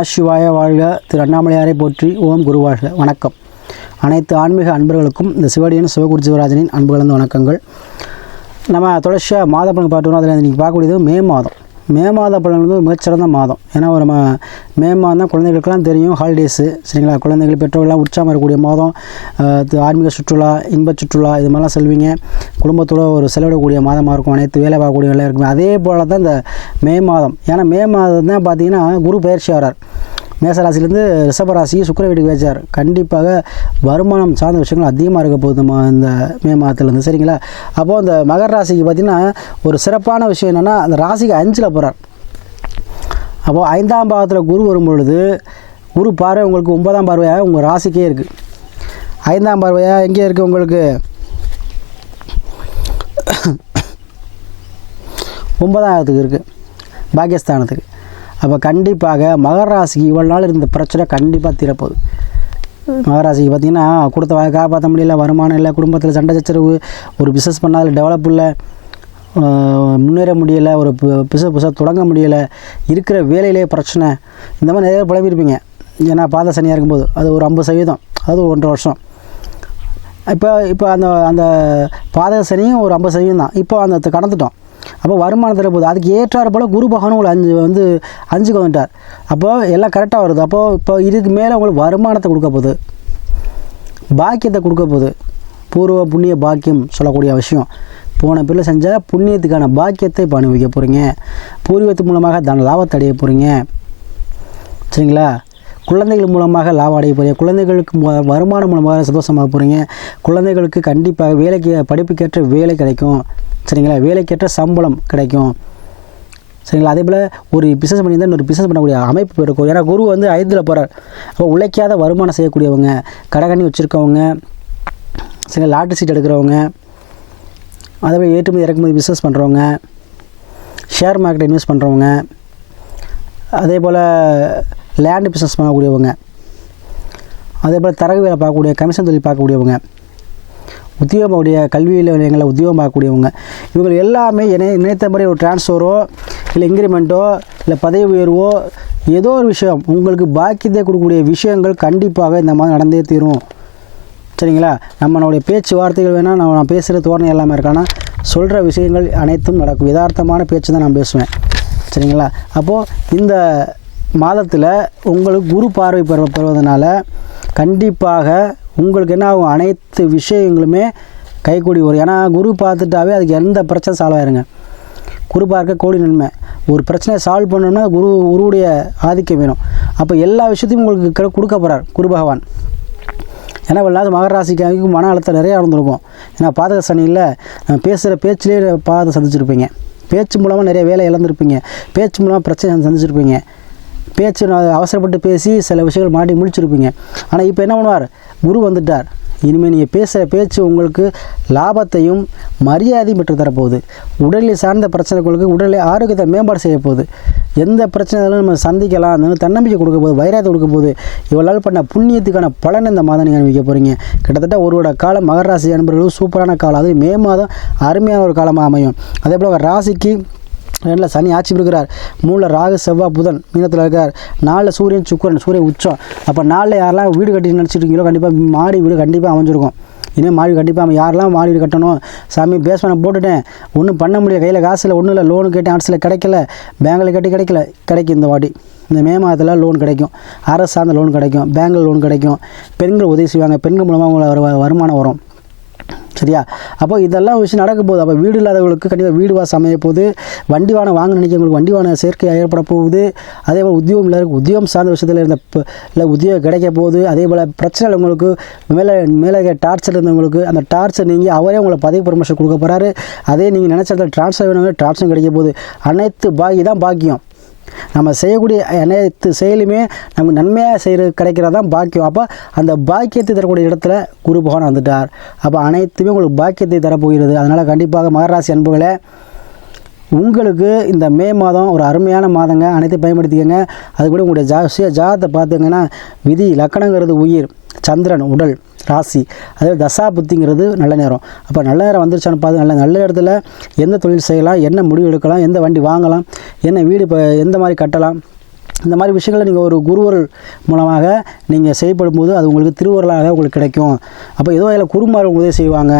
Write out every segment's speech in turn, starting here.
நமசிவாய வாழ்க. திரு அண்ணாமலையாரை போற்றி ஓம் குரு வாழ்க. வணக்கம். அனைத்து ஆன்மீக அன்பர்களுக்கும் இந்த சிவடியன் சிவகுரு சிவராஜனின் அன்பு கலந்த வணக்கங்கள். நம்ம தொடர்ச்சியாக மாத பாட்டு பார்த்து அதில் இன்றைக்கி பார்க்கக்கூடியது மே மாதம். மே மாத பலன் வந்து ஒரு மிகச்சிறந்த மாதம். ஏன்னா ஒரு நம்ம மே மாதம் தான் குழந்தைகளுக்கெல்லாம் தெரியும் ஹாலிடேஸு சரிங்களா? குழந்தைகள் பெற்றோர்கள்லாம் உற்சாகம் இருக்கக்கூடிய மாதம். ஆன்மீக சுற்றுலா இன்ப சுற்றுலா இது மாதிரிலாம் செல்வீங்க. குடும்பத்தோட ஒரு செலவிடக்கூடிய மாதமாக இருக்கும். அனைத்து வேலை பார்க்கக்கூடிய வேலை இருக்கும். அதே போல் தான் இந்த மே மாதம். ஏன்னா மே மாதம் தான் பார்த்தீங்கன்னா குரு பயிற்சி வரார் மேசராசிலேருந்து ரிஷபராசிக்கு சுக்கிர வீட்டுக்கு வச்சார் கண்டிப்பாக வருமானம் சார்ந்த விஷயங்கள் அதிகமாக இருக்க போகுதுமா இந்த மே மாதத்துலேருந்து. சரிங்களா? அப்போது அந்த மகர ராசிக்கு பார்த்திங்கன்னா ஒரு சிறப்பான விஷயம் என்னென்னா அந்த ராசிக்கு அஞ்சில் போகிறார் அப்போது ஐந்தாம் பாவத்தில் குரு வரும் பொழுது குரு பார்வை உங்களுக்கு ஒன்பதாம் பார்வையாக உங்கள் ராசிக்கே இருக்குது ஐந்தாம் பார்வையாக எங்கே இருக்குது உங்களுக்கு? ஒன்பதாம் இடத்துக்கு இருக்குது பாகிஸ்தானத்துக்கு அப்போ கண்டிப்பாக மகராசிக்கு இவ்வளோ நாள் இருந்த பிரச்சனை கண்டிப்பாக தீரப்போகுது. மகராசிக்கு பார்த்தீங்கன்னா கொடுத்த வாய் காப்பாற்ற முடியல வருமானம் இல்லை குடும்பத்தில் சண்டை சச்சரவு ஒரு பிஸ்னஸ் பண்ணாலும் டெவலப் இல்லை முன்னேற முடியலை ஒரு பிச புதுசாக தொடங்க முடியலை இருக்கிற வேலையிலே பிரச்சனை. இந்த மாதிரி நிறைய புலம்பியிருப்பீங்க ஏன்னா பாத சனியாக இருக்கும்போது அது ஒரு ஐம்பது சதவீதம் அது ஒன்றரை வருஷம். இப்போ இப்போ அந்த அந்த பாதக சனியும் ஒரு ஐம்பது சதவீதம் தான். இப்போ அந்த கடந்துட்டோம். அப்போ வருமானத்தில் போகுது. அதுக்கு ஏற்றாறு போல் குரு பகவானும் உங்களுக்கு அஞ்சு வந்து அஞ்சுக்கு வந்துட்டார். அப்போது எல்லாம் கரெக்டாக வருது. அப்போது இப்போ இதுக்கு மேலே உங்களுக்கு வருமானத்தை கொடுக்க போகுது. பாக்கியத்தை கொடுக்க போகுது. பூர்வ புண்ணிய பாக்கியம் சொல்லக்கூடிய விஷயம். போன பிள்ளை செஞ்சால் புண்ணியத்துக்கான பாக்கியத்தை இப்போ அனுபவிக்க போகிறீங்க பூர்வீகத்து மூலமாக தன லாபத்தை அடைய போகிறீங்க சரிங்களா? குழந்தைகள் மூலமாக லாபம் அடைய போகிறீங்க குழந்தைகளுக்கு வருமானம் மூலமாக சந்தோஷமாக போகிறீங்க குழந்தைகளுக்கு கண்டிப்பாக வேலைக்கு படிப்புக்கேற்ற வேலை கிடைக்கும். சரிங்களா? வேலைக்கேற்ற சம்பளம் கிடைக்கும். சரிங்களா? அதே போல் ஒரு பிஸ்னஸ் பண்ணி இன்னொரு பிஸ்னஸ் பண்ணக்கூடிய அமைப்பு இருக்கும் ஏன்னா குரு வந்து ஐந்தில் போகிறார் அப்போ உழைக்காத வருமானம் செய்யக்கூடியவங்க கடைக்கண்ணி வச்சுருக்கவங்க சரிங்களா? லாட்டரி சீட் எடுக்கிறவங்க அதே போல் ஏற்றுமதி இறக்குமதி பிஸ்னஸ் பண்ணுறவங்க ஷேர் மார்க்கெட் இன்வெஸ்ட் பண்ணுறவங்க அதே போல் லேண்டு பிஸ்னஸ் பண்ணக்கூடியவங்க. அதே போல் தரகு வேலை பார்க்கக்கூடிய கமிஷன் தொழில் பார்க்கக்கூடியவங்க. உத்தியோகமுடைய கல்வி நிலையங்களில் உத்தியோகம் பார்க்கக்கூடியவங்க. இவங்க எல்லாமே இணை இணைத்த மாதிரி ஒரு ட்ரான்ஸ்ஃபரோ இல்லை இன்க்ரிமெண்ட்டோ இல்லை பதவி உயர்வோ ஏதோ ஒரு விஷயம். உங்களுக்கு பாக்கியத்தை கொடுக்கக்கூடிய விஷயங்கள் கண்டிப்பாக இந்த மாதிரி நடந்தே தீரும். சரிங்களா? நம்மளுடைய பேச்சு வார்த்தைகள் வேணால் நான் நான் பேசுகிற தோரணை எல்லாமே இருக்கானா சொல்கிற விஷயங்கள் அனைத்தும் நடக்கும். யதார்த்தமான பேச்சு தான் நான் பேசுவேன். சரிங்களா? அப்போது இந்த மாதத்தில் உங்களுக்கு குரு பார்வை பெற பெறுவதனால கண்டிப்பாக உங்களுக்கு என்ன ஆகும்? அனைத்து விஷயங்களுமே கைகூடி வரும். ஏன்னா குரு பார்த்துட்டாவே அதுக்கு எந்த பிரச்சனை சால்வ் ஆயிருங்க. குரு பார்க்க கோடி நன்மை. ஒரு பிரச்சனையை சால்வ் பண்ணணும்னா குரு குருவுடைய ஆதிக்கம் வேணும். அப்போ எல்லா விஷயத்தையும் உங்களுக்கு கிடை- கொடுக்க போகிறார் குரு பகவான். ஏன்னா இல்லாத மகர மன அழுத்தம் நிறையா இருந்திருக்கும் ஏன்னா பாதக சனியில் நம்ம பேசுகிற பேச்சிலே பாதம் சந்திச்சிருப்பீங்க. பேச்சு மூலமாக நிறைய வேலை இழந்திருப்பீங்க. பேச்சு மூலமாக பிரச்சனை சந்திச்சிருப்பீங்க. பேச்சு நான் அவசரப்பட்டு பேசி சில விஷயங்கள் மாட்டி முடிச்சிருப்பீங்க. ஆனால் இப்போ என்ன பண்ணுவார்? குரு வந்துட்டார். இனிமேல் நீங்கள் பேசுகிற பேச்சு உங்களுக்கு லாபத்தையும் மரியாதையும் பெற்று தரப்போகுது. உடலில் சார்ந்த பிரச்சனைகளுக்கு உடலை ஆரோக்கியத்தை மேம்பாடு செய்ய போகுது. எந்த பிரச்சனைகளும் நம்ம சந்திக்கலாம். அந்த தன்னம்பிக்கை கொடுக்க போகுது வைராயத்தை கொடுக்க போகுது. இவ்வளோ பண்ண புண்ணியத்துக்கான பலன் இந்த மாதம் நீங்கள் அனுபவிக்க போகிறீங்க கிட்டத்தட்ட ஒரு காலம் மகர ராசி அன்பர்களும் சூப்பரான காலம். அது மே மாதம் அருமையான ஒரு காலமாக அமையும். அதே போல் ராசிக்கு ரெண்டில் சனி ஆட்சி இருக்கிறார் மூணில் ராகு செவ்வாய் புதன் மீனத்தில் இருக்கார். நாலில் சூரியன் சுக்கரன் சூரியன் உச்சம். அப்போ நாளில் யாரெல்லாம் வீடு கட்டி நினச்சிருக்கீங்களோ கண்டிப்பாக மாடி வீடு கண்டிப்பாக அமைஞ்சிருக்கும். இனிமேல் மாடி கண்டிப்பாக அவன் யாரெல்லாம் மாடி வீடு கட்டணும்? சாமி பேஸ்மெண்ட் போட்டுட்டேன். ஒன்றும் பண்ண முடியல. கையில் காசு இல்லை ஒன்றும் இல்லை. லோனு கேட்டேன். அரசில் கிடைக்கல. பேங்கில் கட்டி கிடைக்கல. கிடைக்கும் இந்த வாட்டி. இந்த மே மாதத்தில் லோன் கிடைக்கும். அரசு சார்ந்த லோன் கிடைக்கும். பேங்கில் லோன் கிடைக்கும். பெண்கள் உதவி செய்வாங்க. பெண்கள் மூலமாக அவங்களோட வரு- வருமானம் வரும். சரியா? அப்போ இதெல்லாம் விஷயம் நடக்க போகுது அப்போ வீடு இல்லாதவங்களுக்கு கண்டிப்பாக வீடு வாசம் அமைய போகுது. வண்டி வாகனம் வாங்க நினைக்கிறவங்களுக்கு வண்டி வாகன சேர்க்கை ஏற்பட போகுது. அதே போல் உத்தியோகம் இல்லை உத்தியோகம் சார்ந்த விஷயத்தில் இருந்த இல்லை உத்தியோகம் கிடைக்க போகுது. அதே போல் பிரச்சனை உங்களுக்கு மேலே மேலே டார்ச்சர் இருந்தவங்களுக்கு அந்த டார்ச்சர் நீங்கள் அவரே உங்களை பதவி ப்ரமோஷன் கொடுக்க போகிறாரு அதே நீங்கள் நினச்ச இடத்துல ட்ரான்ஸ்ஃபர் வேணுங்க ட்ரான்ஸ்ஃபர் கிடைக்க போகுது. அனைத்து பாக்கி தான் பாக்கியம். நம்ம செய்யக்கூடிய அனைத்து செயலுமே நமக்கு நன்மையாக செய்கிறது கிடைக்கிறது தான் பாக்கியம். அப்போ அந்த பாக்கியத்தை தரக்கூடிய இடத்துல குரு பகவான் வந்துட்டார். அப்போ அனைத்துமே உங்களுக்கு பாக்கியத்தை தரப்போகிறது. அதனால் கண்டிப்பாக மகராசி அன்புகளை உங்களுக்கு இந்த மே மாதம் ஒரு அருமையான மாதங்க. அனைத்தையும் பயன்படுத்திக்கங்க. அது கூட உங்களுடைய ஜா ஜாதத்தை பார்த்துங்கன்னா விதி லக்கணங்கிறது உயிர் சந்திரன் உடல் ராசி. அதே தசா புத்திங்கிறது நல்ல நேரம். அப்போ நல்ல நேரம் வந்துருச்சான்னு பார்த்து நல்ல நல்ல இடத்துல எந்த தொழில் செய்யலாம் என்ன முடிவு எடுக்கலாம் எந்த வண்டி வாங்கலாம் என்ன வீடு இப்போ எந்த மாதிரி கட்டலாம் இந்த மாதிரி விஷயங்களை நீங்கள் ஒரு குருவர்கள் மூலமாக நீங்கள் செயல்படும் போது அது உங்களுக்கு திருவருளாக உங்களுக்கு கிடைக்கும். அப்போ ஏதோ அதில் குருமார்கள் உதவி செய்வாங்க.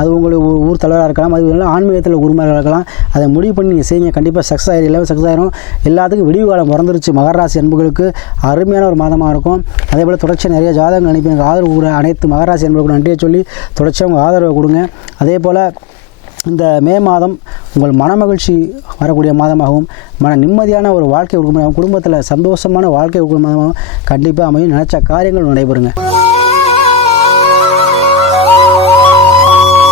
அது உங்களுக்கு ஊர் தலைவராக இருக்கலாம். அது இல்லை ஆன்மீகத்தில் குருமார்கள் இருக்கலாம். அதை முடிவு பண்ணி நீங்கள் செய்யுங்க கண்டிப்பாக சக்ஸஸ் ஆகிடும் எல்லாமே சக்ஸஸ் ஆகிடும் எல்லாத்துக்கும் விடிவு காலம் பிறந்துருச்சு மகராசி அன்புகளுக்கு அருமையான ஒரு மாதமாக இருக்கும். அதே போல் தொடர்ச்சியாக நிறைய ஜாதகங்கள் அனுப்பி எனக்கு ஆதரவு கொடுக்குற அனைத்து மகராசி அன்புகளுக்கு நன்றியை சொல்லி தொடர்ச்சியாக உங்கள் ஆதரவை கொடுங்க. அதே போல் இந்த மே மாதம் உங்கள் மனமகிழ்ச்சி வரக்கூடிய மாதமாகவும் மன நிம்மதியான ஒரு வாழ்க்கை கொடுக்கும் குடும்பத்தில் சந்தோஷமான வாழ்க்கை கொடுக்கும் மாதமாகவும் கண்டிப்பாக அமையும். நினச்ச காரியங்கள் நடைபெறுங்க.